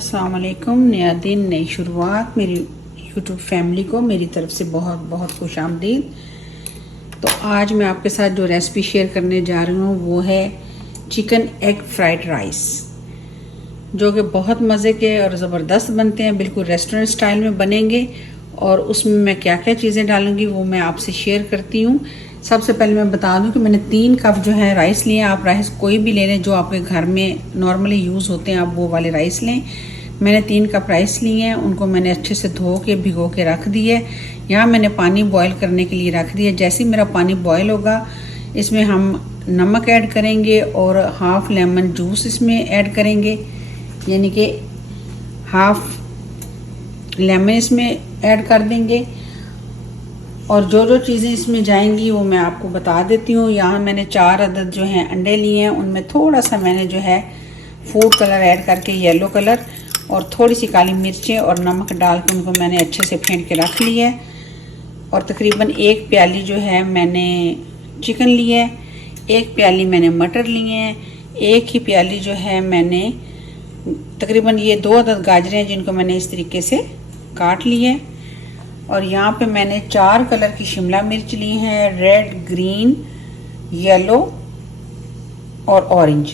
अस्सलाम वालेकुम। नया दिन, नई शुरुआत। मेरी यूट्यूब फैमिली को मेरी तरफ से बहुत बहुत खुश आमदीद। तो आज मैं आपके साथ जो रेसिपी शेयर करने जा रही हूँ वो है चिकन एग फ्राइड राइस, जो कि बहुत मज़े के और ज़बरदस्त बनते हैं, बिल्कुल रेस्टोरेंट स्टाइल में बनेंगे। और उसमें मैं क्या क्या चीज़ें डालूँगी वो मैं आपसे शेयर करती हूँ। सबसे पहले मैं बता दूं कि मैंने 3 कप जो है राइस लिए। आप राइस कोई भी ले लें जो आपके घर में नॉर्मली यूज़ होते हैं, आप वो वाले राइस लें। मैंने 3 कप राइस लिए हैं, उनको मैंने अच्छे से धो के भिगो के रख दिए। यहाँ मैंने पानी बॉईल करने के लिए रख दिया। जैसे ही मेरा पानी बॉईल होगा इसमें हम नमक ऐड करेंगे और हाफ़ लेमन जूस इसमें ऐड करेंगे, यानी कि हाफ़ लेमन इसमें ऐड कर देंगे। और जो जो चीज़ें इसमें जाएंगी वो मैं आपको बता देती हूँ। यहाँ मैंने 4 अदद जो हैं अंडे लिए हैं, उनमें थोड़ा सा मैंने जो है फूड कलर ऐड करके येलो कलर और थोड़ी सी काली मिर्चें और नमक डाल के उनको मैंने अच्छे से फेंट के रख लिया है। और तकरीबन 1 प्याली जो है मैंने चिकन लिया है, 1 प्याली मैंने मटर लिए हैं, 1 ही प्याली जो है मैंने तकरीबन ये 2 अदद गाजरें हैं जिनको मैंने इस तरीके से काट लिए। और यहाँ पे मैंने 4 कलर की शिमला मिर्च ली हैं, रेड, ग्रीन, येलो और ऑरेंज।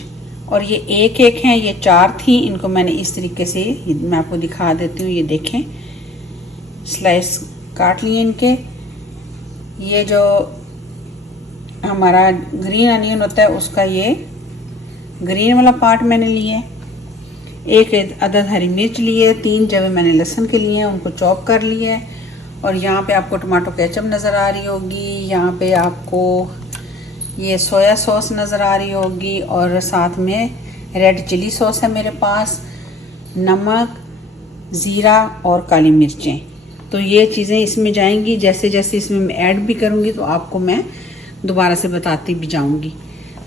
और ये एक हैं, ये 4 थी। इनको मैंने इस तरीके से, मैं आपको दिखा देती हूँ, ये देखें स्लाइस काट लिए इनके। ये जो हमारा ग्रीन अनियन होता है उसका ये ग्रीन वाला पार्ट मैंने लिए। 1 अदद हरी मिर्च लिए, 3 जवे मैंने लहसुन के लिए हैं, उनको चॉप कर लिया है। और यहाँ पे आपको टमाटो केचप नज़र आ रही होगी, यहाँ पे आपको ये सोया सॉस नज़र आ रही होगी और साथ में रेड चिली सॉस है मेरे पास, नमक, ज़ीरा और काली मिर्चें। तो ये चीज़ें इसमें जाएंगी। जैसे जैसे इसमें मैं ऐड भी करूँगी तो आपको मैं दोबारा से बताती भी जाऊँगी।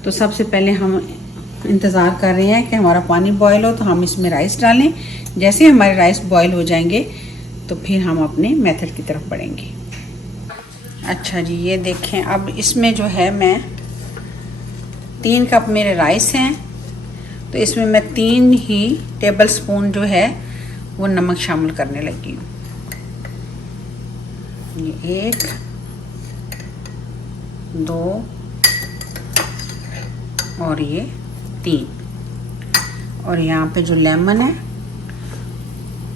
तो सबसे पहले हम इंतज़ार कर रहे हैं कि हमारा पानी बॉयल हो तो हम इसमें राइस डालें। जैसे हमारे राइस बॉयल हो जाएंगे तो फिर हम अपने मेथड की तरफ बढ़ेंगे। अच्छा जी, ये देखें, अब इसमें जो है मैं 3 कप मेरे राइस हैं तो इसमें मैं 3 ही टेबल स्पून जो है वो नमक शामिल करने लगी हूँ। ये 1, 2 और ये 3। और यहाँ पे जो लेमन है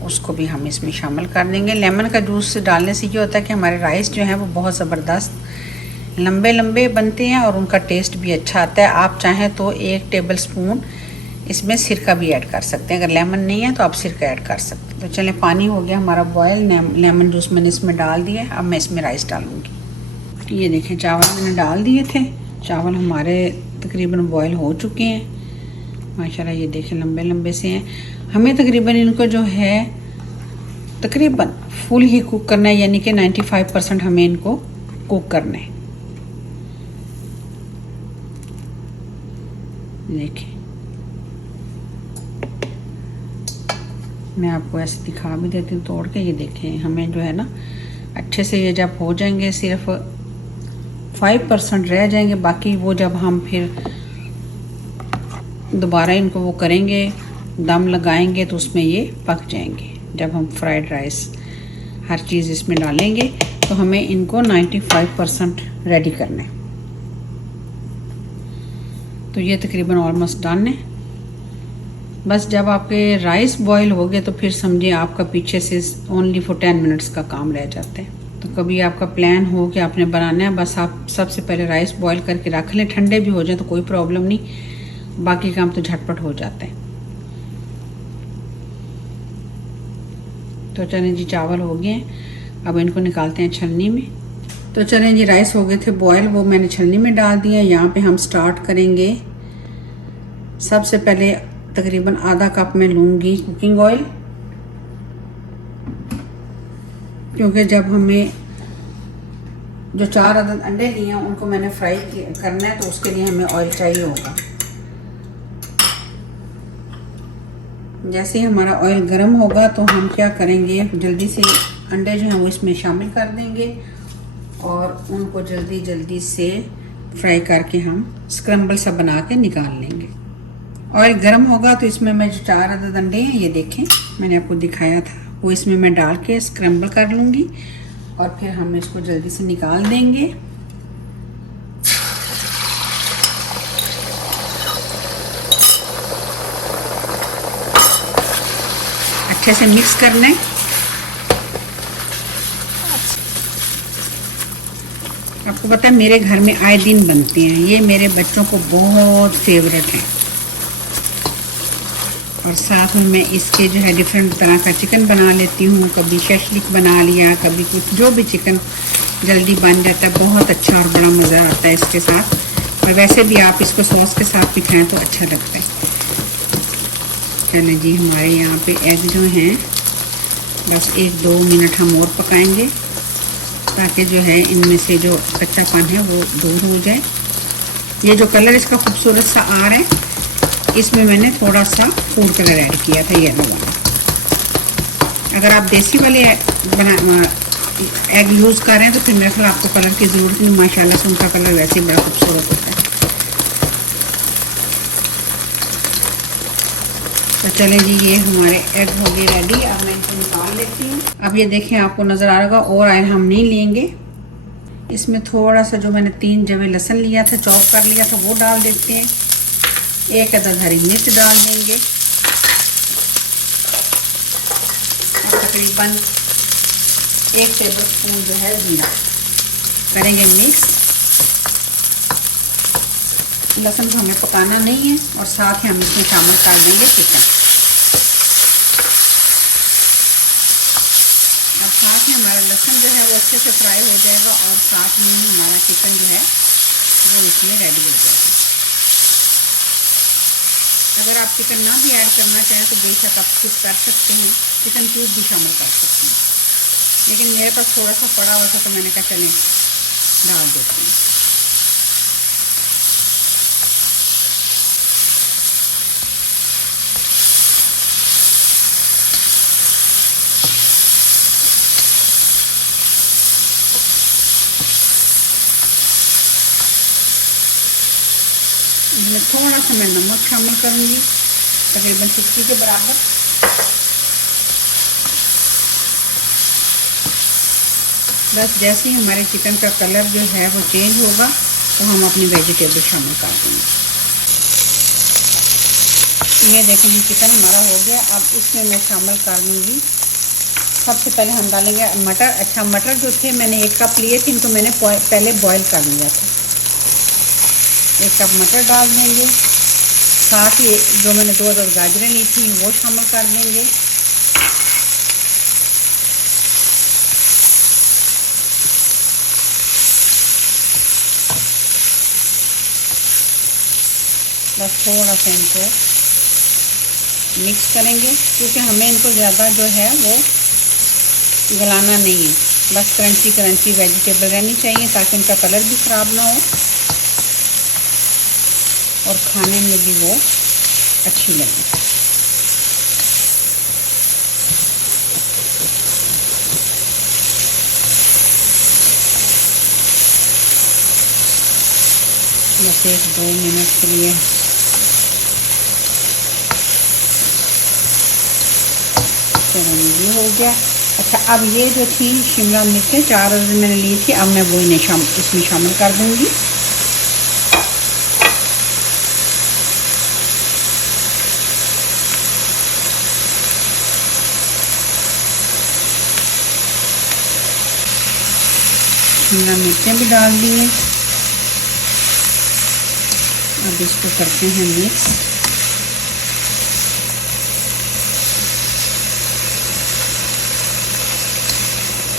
उसको भी हम इसमें शामिल कर देंगे। लेमन का जूस डालने से ये होता है कि हमारे राइस जो हैं वो बहुत ज़बरदस्त लंबे लंबे बनते हैं और उनका टेस्ट भी अच्छा आता है। आप चाहें तो 1 टेबल स्पून इसमें सिरका भी ऐड कर सकते हैं। अगर लेमन नहीं है तो आप सिरका ऐड कर सकते हैं। तो चलें, पानी हो गया हमारा बॉयल, लेमन जूस मैंने इसमें डाल दिया। अब मैं इसमें राइस डालूँगी। ये देखें, चावल मैंने डाल दिए थे। चावल हमारे तकरीबन बॉयल हो चुके हैं माशाल्लाह। ये देखें लंबे लंबे से हैं। हमें तकरीबन इनको जो है तकरीबन फुल ही कुक करना है, यानी कि 95% हमें इनको कुक करना है। देखिए, मैं आपको ऐसे दिखा भी देती हूँ तोड़ के। ये देखें, हमें जो है ना अच्छे से ये जब हो जाएंगे, सिर्फ 5% रह जाएंगे, बाकी वो जब हम फिर दोबारा इनको वो करेंगे, दम लगाएंगे तो उसमें ये पक जाएंगे। जब हम फ्राइड राइस हर चीज़ इसमें डालेंगे तो हमें इनको 95% रेडी करना है। तो ये तकरीबन ऑलमोस्ट डन है। बस जब आपके राइस बॉईल हो गए तो फिर समझिए आपका पीछे से ओनली फॉर 10 मिनट्स का काम रह जाता है। तो कभी आपका प्लान हो कि आपने बनाना है, बस आप सबसे पहले राइस बॉईल करके रख लें। ठंडे भी हो जाए तो कोई प्रॉब्लम नहीं, बाकी काम तो झटपट हो जाता है। तो चलें जी, चावल हो गए हैं, अब इनको निकालते हैं छलनी में। तो चलें जी, राइस हो गए थे बॉयल, वो मैंने छलनी में डाल दिया। यहाँ पे हम स्टार्ट करेंगे। सबसे पहले तकरीबन आधा कप में लूँगी कुकिंग ऑयल, क्योंकि जब हमें जो 4 अदद अंडे लिए हैं उनको मैंने फ्राई करना है तो उसके लिए हमें ऑयल चाहिए होगा। जैसे ही हमारा ऑयल गर्म होगा तो हम क्या करेंगे, जल्दी से अंडे जो हैं वो इसमें शामिल कर देंगे और उनको जल्दी जल्दी से फ्राई करके हम स्क्रम्बल सा बना के निकाल लेंगे। ऑयल गर्म होगा तो इसमें मैं जो 4 अदद अंडे हैं, ये देखें मैंने आपको दिखाया था, वो इसमें मैं डाल के स्क्रम्बल कर लूँगी और फिर हम इसको जल्दी से निकाल देंगे। अच्छे से मिक्स करना है। आपको पता है मेरे घर में आए दिन बनते हैं, ये मेरे बच्चों को बहुत फेवरेट है। और साथ में मैं इसके जो है डिफरेंट तरह का चिकन बना लेती हूँ, कभी शशलिक बना लिया, कभी कुछ, जो भी चिकन जल्दी बन जाता है, बहुत अच्छा और बड़ा मज़ा आता है इसके साथ। और वैसे भी आप इसको सॉस के साथ भी खाएँ तो अच्छा लगता है। चलें जी, हमारे यहाँ पे एग जो हैं बस 1-2 मिनट हम और पकाएंगे ताकि जो है इनमें से जो कच्चापन है वो दूर हो जाए। ये जो कलर इसका खूबसूरत सा आ रहा है, इसमें मैंने थोड़ा सा फूड कलर ऐड किया था, येलो वाला। अगर आप देसी वाले एग यूज़ कर रहे हैं तो फिर मेरे ख्याल आपको कलर की ज़रूरत नहीं, माशाल्लाह से उनका कलर वैसे ही बड़ा खूबसूरत होता है। तो चलें जी, ये हमारे एग हो गए रेडी। अब मैं इनको निकाल लेती हूँ। अब ये देखें, आपको नज़र आ रहा होगा, और ऑयल हम नहीं लेंगे। इसमें थोड़ा सा जो मैंने 3 जवे लहसुन लिया था, चॉप कर लिया था, वो डाल देते हैं। 1 अदद हरी मिर्च डाल देंगे और तकरीबन 1 टेबल स्पून जो है जीरा करेंगे मिक्स। लहसुन को हमें पकाना नहीं है और साथ ही हम इसमें शामिल कर देंगे चिकन। और साथ ही हमारा लहसुन जो है वो अच्छे से फ्राई हो जाएगा और साथ में ही हमारा चिकन जो है वो इसमें रेडी हो जाएगा। अगर आप चिकन ना भी ऐड करना चाहें तो बेशक आप कुछ कर सकते हैं, चिकन क्यूब भी शामिल कर सकते हैं, लेकिन मेरे पास थोड़ा सा पड़ा हुआ था तो मैंने कहा चलें डाल देते हैं। इसमें थोड़ा सा मैं नमक शामिल करूँगी, तकरीबन चुटकी के बराबर। बस जैसे ही हमारे चिकन का कलर जो है वो चेंज होगा तो हम अपनी वेजिटेबल शामिल कर देंगे। ये देखें जी, चिकन हमारा हो गया। अब इसमें मैं शामिल कर लूँगी, सबसे पहले हम डालेंगे मटर। अच्छा, मटर जो थे मैंने 1 कप लिए थे, इनको मैंने पहले बॉईल कर लिया था। 1 कप मटर डाल देंगे, साथ ही जो मैंने 2 अदद गाजरें ली थी वो शामिल कर देंगे। बस थोड़ा सा इनको मिक्स करेंगे, क्योंकि हमें इनको ज़्यादा जो है वो गलाना नहीं है, बस क्रंची क्रंची वेजिटेबल रहनी चाहिए ताकि उनका कलर भी ख़राब ना हो और खाने में भी वो अच्छी लगे। बस 1-2 मिनट के लिए ये हो गया। अच्छा, अब ये जो थी शिमला मिर्चें 4 अदद मैंने ली थी, अब मैं वो इन्हें इसमें शामिल कर दूंगी। शिमला मिर्चें भी डाल दी हैं। अब इसको करते हैं मिक्स।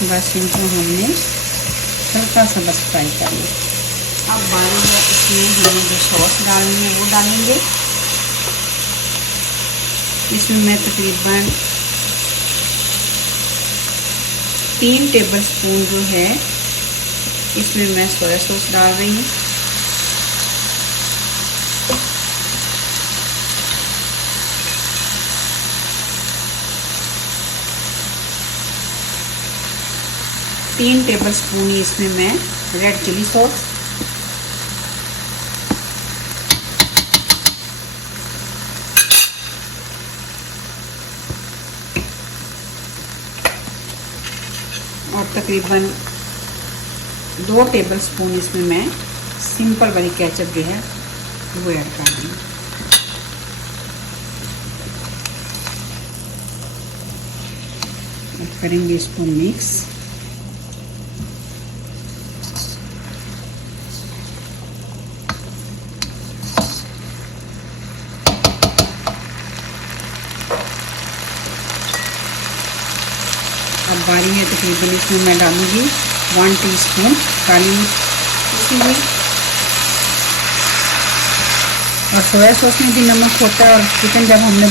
बस इनको हमने हल्का सा बस फ्राई कर लिया। अब बारीक इसमें हमें जो सॉस डालनी है वो डालेंगे। इसमें मैं तकरीबन 3 टेबल स्पून जो है इसमें मैं सोया सॉस डाल रही हूँ। तीन टेबल स्पून इसमें मैं रेड चिली सॉस, और तकरीबन 2 टेबलस्पून इसमें मैं सिंपल वाली केचप जो है वो ऐड कर दूँगी। करेंगे इसको मिक्स। अब बारी है तकरीबन इसमें मैं डालूंगी 1 टीस्पून काली मिर्च पिसी हुई। और सोया सॉस में भी नमक होता है, और चिकन जब हमने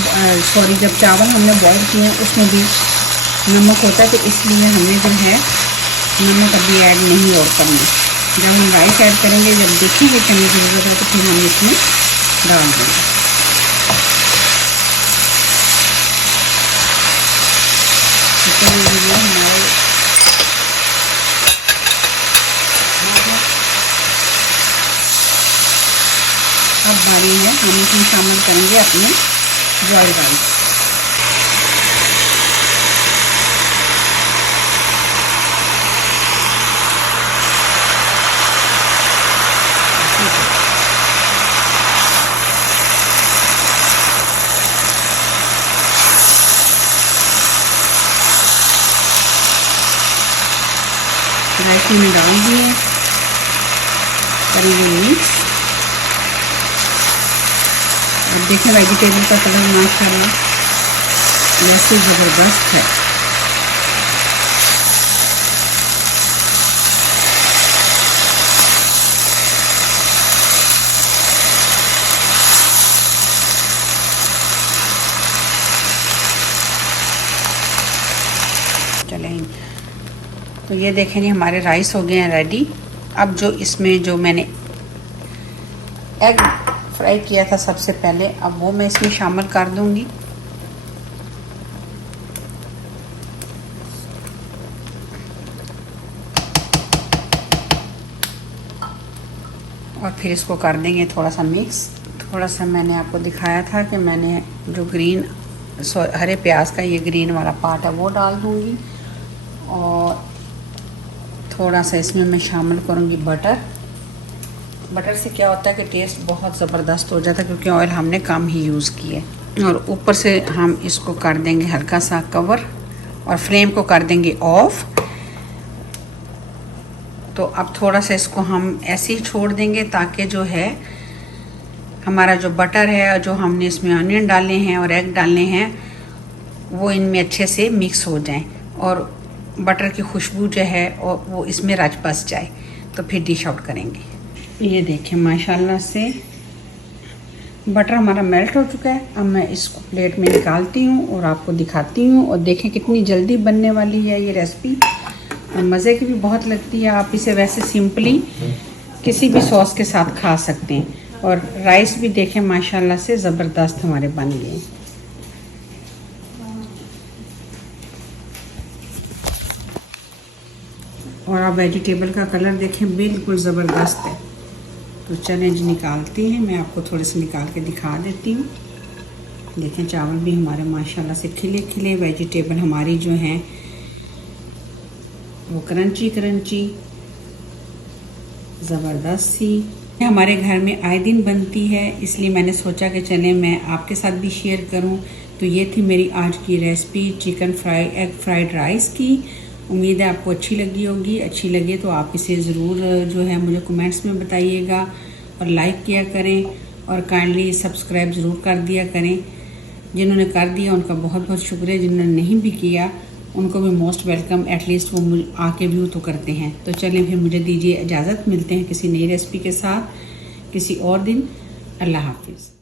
जब चावल हमने बॉईल किए हैं उसमें भी नमक होता है, तो इसलिए हमें जो है नमक अभी ऐड नहीं और करना। जब हम राइस ऐड करेंगे, जब देखेंगे चने की ज़रूरत है, तो फिर हम इसमें डाल देंगे। अब बारी है हम इसमें शामिल करेंगे अपने बॉयल राइस। राइस में डाल दिए, करेंगे मिक्स। और देखें वेजिटेबल का कलर माशाल्लाह वैसे ज़बरदस्त है। चलें, तो ये देखें जी हमारे राइस हो गए हैं रेडी। अब जो इसमें जो मैंने एग फ्राई किया था सबसे पहले, अब वो मैं इसमें शामिल कर दूंगी। और फिर इसको कर देंगे थोड़ा सा मिक्स। थोड़ा सा मैंने आपको दिखाया था कि मैंने जो ग्रीन हरे प्याज का ये ग्रीन वाला पार्ट है वो डाल दूंगी। और थोड़ा सा इसमें मैं शामिल करूंगी बटर। बटर से क्या होता है कि टेस्ट बहुत ज़बरदस्त हो जाता है, क्योंकि ऑयल हमने कम ही यूज़ किया है। और ऊपर से हम इसको कर देंगे हल्का सा कवर, और फ्लेम को कर देंगे ऑफ। तो अब थोड़ा सा इसको हम ऐसे ही छोड़ देंगे, ताकि जो है हमारा जो बटर है, जो हमने इसमें अनियन डाले हैं और एग डालने हैं, वो इनमें अच्छे से मिक्स हो जाएं और बटर की खुशबू जो है और वो इसमें रच बस जाए। तो फिर डिश आउट करेंगे। ये देखें माशाल्लाह से बटर हमारा मेल्ट हो चुका है। अब मैं इसको प्लेट में निकालती हूँ और आपको दिखाती हूँ। और देखें कितनी जल्दी बनने वाली है ये रेसिपी, और मज़े की भी बहुत लगती है। आप इसे वैसे सिंपली किसी भी सॉस के साथ खा सकते हैं। और राइस भी देखें माशाल्लाह से ज़बरदस्त हमारे बन गए। और आप वेजिटेबल का कलर देखें बिल्कुल ज़बरदस्त है। तो चलें जी निकालती हैं, मैं आपको थोड़े से निकाल के दिखा देती हूँ। देखें चावल भी हमारे माशाल्लाह से खिले खिले, वेजिटेबल हमारी जो हैं वो क्रंची क्रंची ज़बरदस्त सी हमारे घर में आए दिन बनती है, इसलिए मैंने सोचा कि चलें मैं आपके साथ भी शेयर करूं। तो ये थी मेरी आज की recipe chicken egg fried rice की। उम्मीद है आपको अच्छी लगी होगी। अच्छी लगे तो आप इसे ज़रूर जो है मुझे कमेंट्स में बताइएगा, और लाइक किया करें, और काइंडली सब्सक्राइब ज़रूर कर दिया करें। जिन्होंने कर दिया उनका बहुत बहुत शुक्रिया, जिन्होंने नहीं भी किया उनको भी मोस्ट वेलकम। एटलीस्ट वो आके व्यू तो करते हैं। तो चलें फिर मुझे दीजिए इजाज़त, मिलते हैं किसी नई रेसिपी के साथ किसी और दिन। अल्लाह हाफिज़।